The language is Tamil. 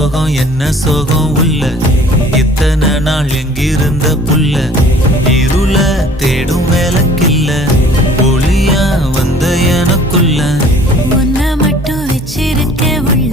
சோகம் என்ன சோகம் உள்ள இத்தனை நாள் எங்கிருந்த புல்ல இருள தேடும் வேலைக்கில்ல ஒளியா வந்த எனக்குள்ள உன்னை மட்டும் வச்சிருக்க உள்ள